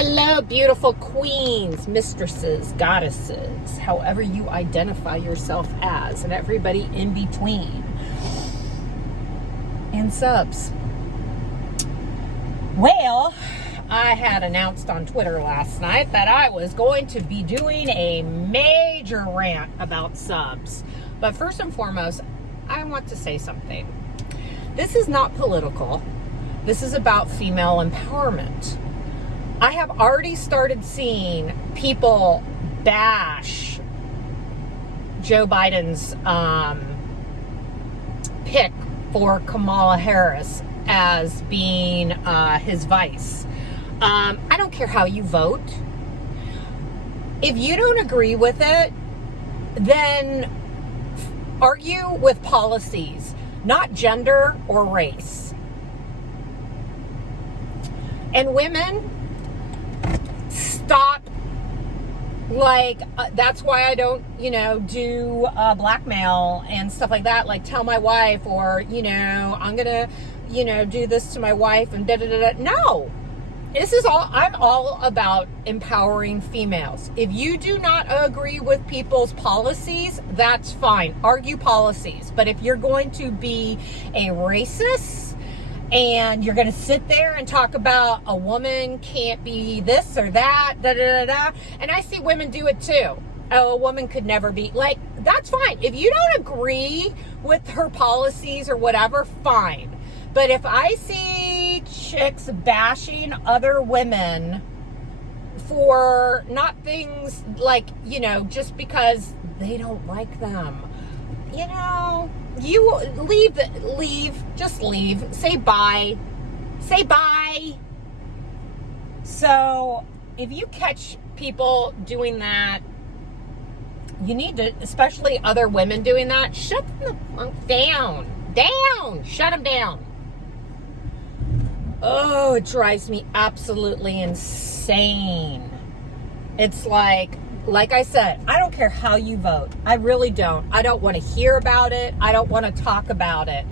Hello, beautiful queens, mistresses, goddesses, however you identify yourself as, and everybody in between. And subs. Well, I had announced on Twitter last night that I was going to be doing a major rant about subs. But first and foremost, I want to say something. This is not political. This is about female empowerment. I have already started seeing people bash Joe Biden's pick for Kamala Harris as being his vice. I don't care how you vote. If you don't agree with it, then argue with policies, not gender or race. And women, stop, that's why I don't, do blackmail and stuff like that. Like, tell my wife, or, I'm going to, do this to my wife and da-da-da-da. No, I'm all about empowering females. If you do not agree with people's policies, that's fine. Argue policies. But if you're going to be a racist, and you're going to sit there and talk about a woman can't be this or that, da-da-da-da. And I see women do it too. Oh, a woman could never be, that's fine. If you don't agree with her policies or whatever, fine. But if I see chicks bashing other women for not things just because they don't like them, you just leave. Say bye. So if you catch people doing that, you need to, especially other women doing that, shut them the fuck down. Shut them down. Oh, it drives me absolutely insane. It's like I said, I don't care how you vote. I really don't. I don't want to hear about it. I don't want to talk about it.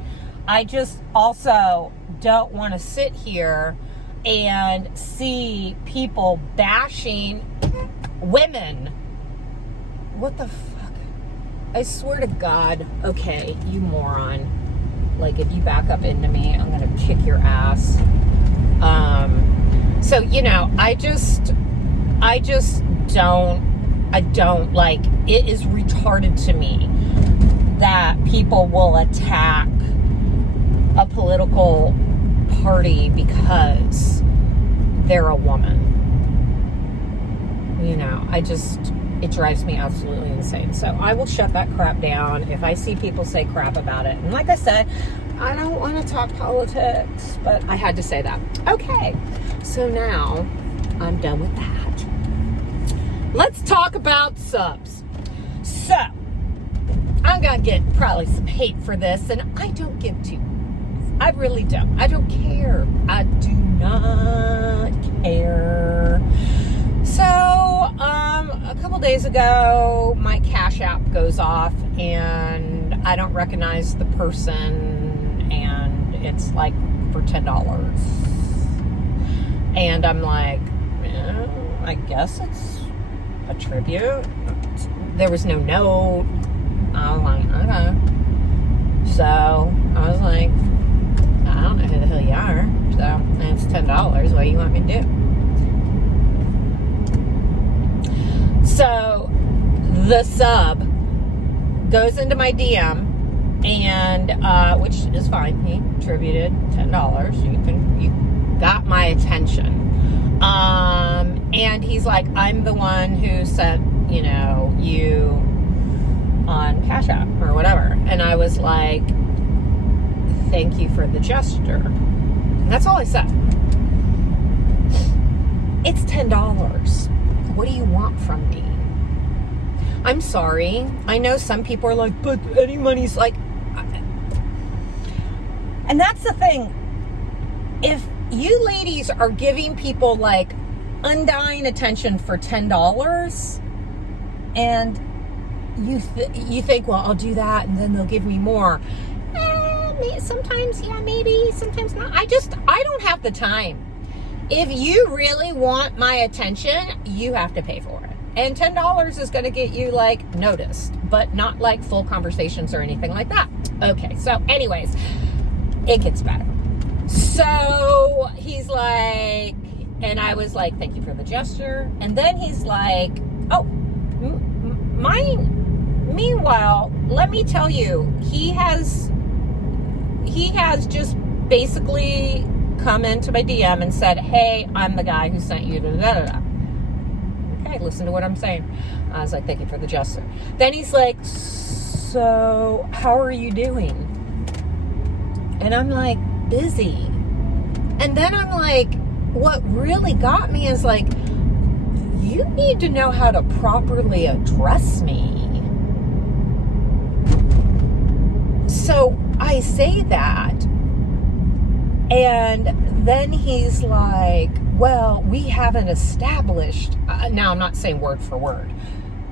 I just also don't want to sit here and see people bashing women. What the fuck? I swear to God. Okay, you moron. If you back up into me, I'm going to kick your ass. So, I just don't like, it is retarded to me that people will attack a political party because they're a woman. It drives me absolutely insane. So I will shut that crap down if I see people say crap about it. And like I said, I don't want to talk politics, but I had to say that. Okay, so now I'm done with that. Let's talk about subs. So, I'm going to get probably some hate for this, and I don't give two. I really don't. I don't care. I do not care. So, a couple days ago, my Cash App goes off, and I don't recognize the person, and it's for $10. And I'm like, I guess it's a tribute. There was no note. I was like, okay. So I was like, I don't know who the hell you are. So, and it's $10. What do you want me to do? So the sub goes into my DM, and which is fine. He attributed $10. You got my attention. And he's like, I'm the one who sent, you on Cash App or whatever. And I was like, thank you for the gesture. And that's all I said. It's $10. What do you want from me? I'm sorry. I know some people are like, but any money's and that's the thing. If you ladies are giving people undying attention for $10, and you think, well, I'll do that and then they'll give me more. Sometimes, yeah, maybe, sometimes not. I don't have the time. if you really want my attention, you have to pay for it. And $10 is going to get you, like, noticed, but not, like, full conversations or anything like that. Okay, so anyways, it gets better. So he's like, and I was like, thank you for the gesture. And then he's like, oh, meanwhile, let me tell you, he has just basically come into my DM and said, hey, I'm the guy who sent you da-da-da-da. Okay, listen to what I'm saying. I was like, thank you for the gesture. Then he's like, so how are you doing? And I'm like, busy. And then I'm like, what really got me is like, you need to know how to properly address me. So I say that, and then he's like, well, we haven't established, now I'm not saying word for word,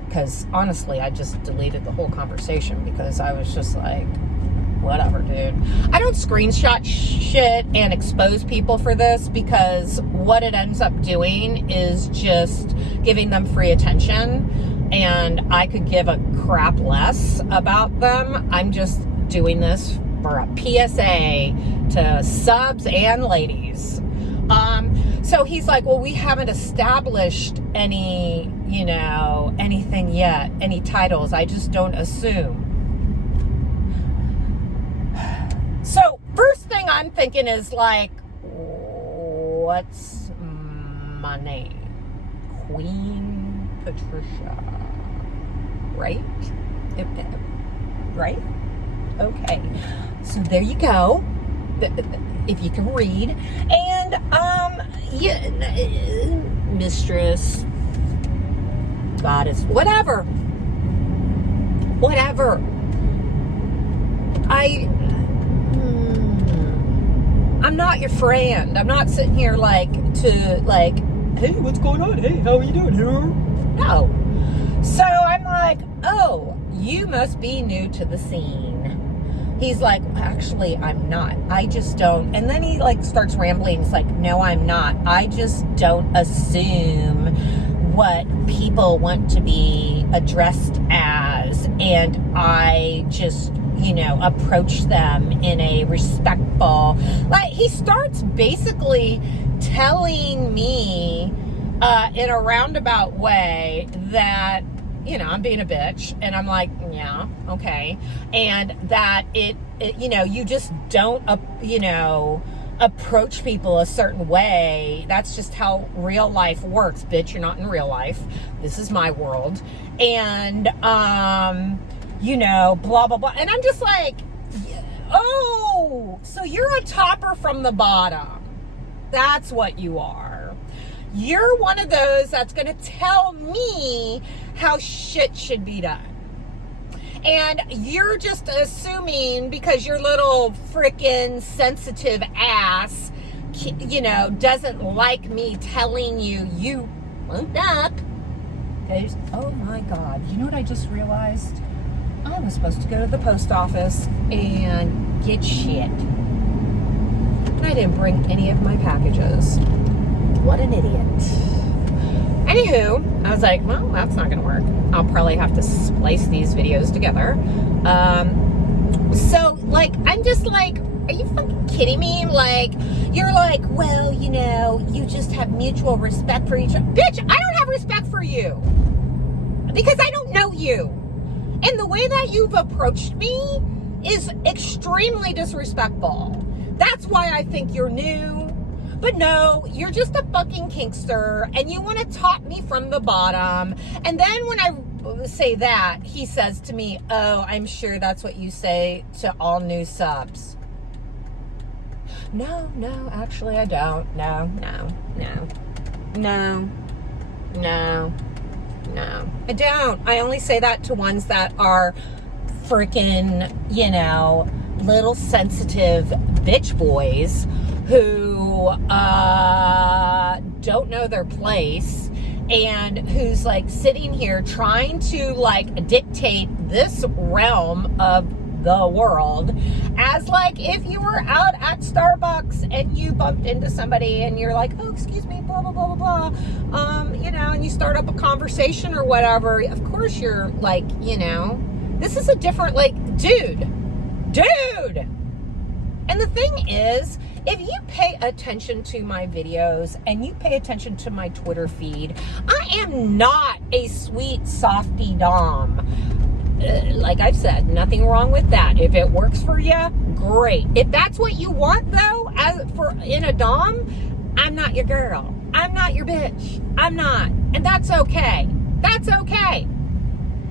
because honestly, I just deleted the whole conversation because I was just like, whatever, dude. I don't screenshot shit and expose people for this, because what it ends up doing is just giving them free attention, and I could give a crap less about them. I'm just doing this for a PSA to subs and ladies. So he's like, well, we haven't established any, anything yet, any titles. I just don't assume. So first thing I'm thinking is like, what's my name? Queen Patricia, right? Right? Okay. So there you go. If you can read. And, mistress, goddess, whatever. I'm not your friend. I'm not sitting here like, hey, what's going on? Hey, how are you doing? No. So I'm like, oh, you must be new to the scene. He's like, actually, I'm not. I just don't. And then he like starts rambling. He's like, no, I'm not. I just don't assume what people want to be addressed as. And I just, approach them in a respectful, like he starts basically telling me in a roundabout way that, I'm being a bitch, and I'm like, yeah, okay. And that you just don't, approach people a certain way. That's just how real life works, bitch. You're not in real life. This is my world. And, blah, blah, blah. And I'm just like, oh, so you're a topper from the bottom. That's what you are. You're one of those that's going to tell me how shit should be done. And you're just assuming because your little freaking sensitive ass, doesn't like me telling you fucked up. Oh my God. You know what I just realized? I was supposed to go to the post office and get shit. And I didn't bring any of my packages. What an idiot. Anywho, I was like, well, that's not going to work. I'll probably have to splice these videos together. So, I'm just like, are you fucking kidding me? You're like, well, you just have mutual respect for each other. Bitch, I don't have respect for you. Because I don't know you. And the way that you've approached me is extremely disrespectful. That's why I think you're new. But no, you're just a fucking kinkster, and you want to top me from the bottom. And then when I say that, he says to me, oh, I'm sure that's what you say to all new subs. No, actually I don't. No. I don't. I only say that to ones that are freaking, little sensitive bitch boys who don't know their place, and who's sitting here trying to dictate this realm of the world as like if you were out at Starbucks and you bumped into somebody and you're like, oh, excuse me, blah, blah, blah, blah, blah. And you start up a conversation or whatever. Of course you're like, this is a different, like, dude. And the thing is, if you pay attention to my videos and you pay attention to my Twitter feed, I am not a sweet softy dom. Like I've said, nothing wrong with that. If it works for you, great. If that's what you want, though, in a dom, I'm not your girl. I'm not your bitch. I'm not. And that's okay. That's okay.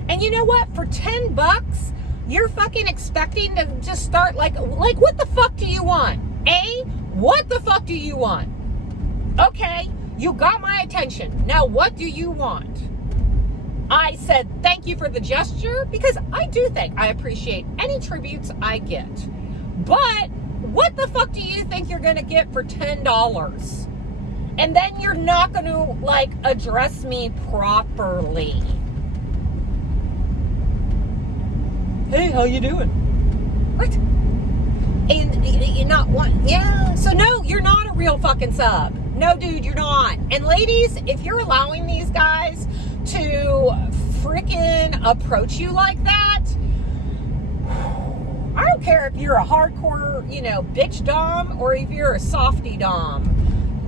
And you know what? For $10, you're fucking expecting to just start like what the fuck do you want? What the fuck do you want? Okay, you got my attention. Now what do you want? I said thank you for the gesture because I do think I appreciate any tributes I get. But what the fuck do you think you're gonna get for $10? And then you're not gonna like address me properly. Hey, how you doing? What? And you're not one. Yeah. So no, you're not a real fucking sub. No, dude, you're not. And ladies, if you're allowing these guys to freaking approach you like that, I don't care if you're a hardcore, bitch dom or if you're a softy dom.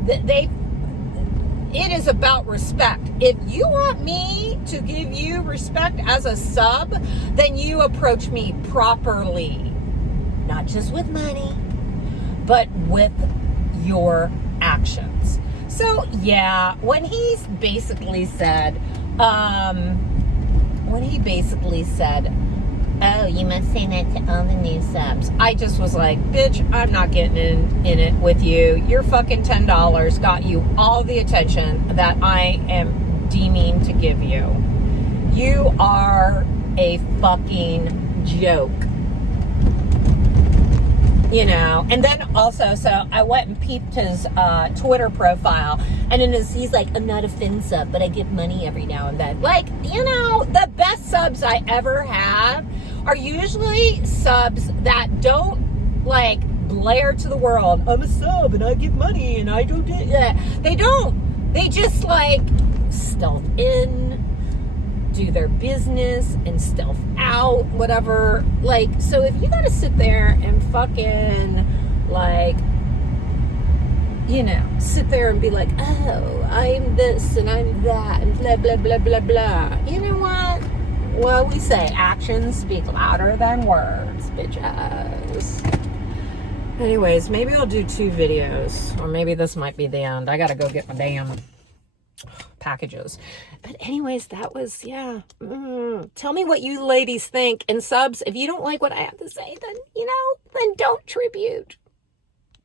It is about respect. If you want me to give you respect as a sub, then you approach me properly. Not just with money, but with your actions. So, yeah, when he basically said, oh, you must say that to all the new subs. I just was like, bitch, I'm not getting in it with you. Your fucking $10 got you all the attention that I am deeming to give you. You are a fucking joke. And then also, so I went and peeped his Twitter profile, and he's like, I'm not a fin sub, but I give money every now and then. Like, the best subs I ever have are usually subs that don't, like, blare to the world, I'm a sub, and I give money, and I do that. They don't. They just, like, stealth in, do their business and stealth out, whatever. Like, so if you gotta sit there and fucking like, sit there and be like, oh, I'm this and I'm that and blah, blah, blah, blah, blah. You know what? Well, we say actions speak louder than words, bitches. Anyways, maybe I'll do 2 videos, or maybe this might be the end. I gotta go get my damn packages. But anyways, that was, yeah. Tell me what you ladies think. And subs, if you don't like what I have to say, then, then don't tribute.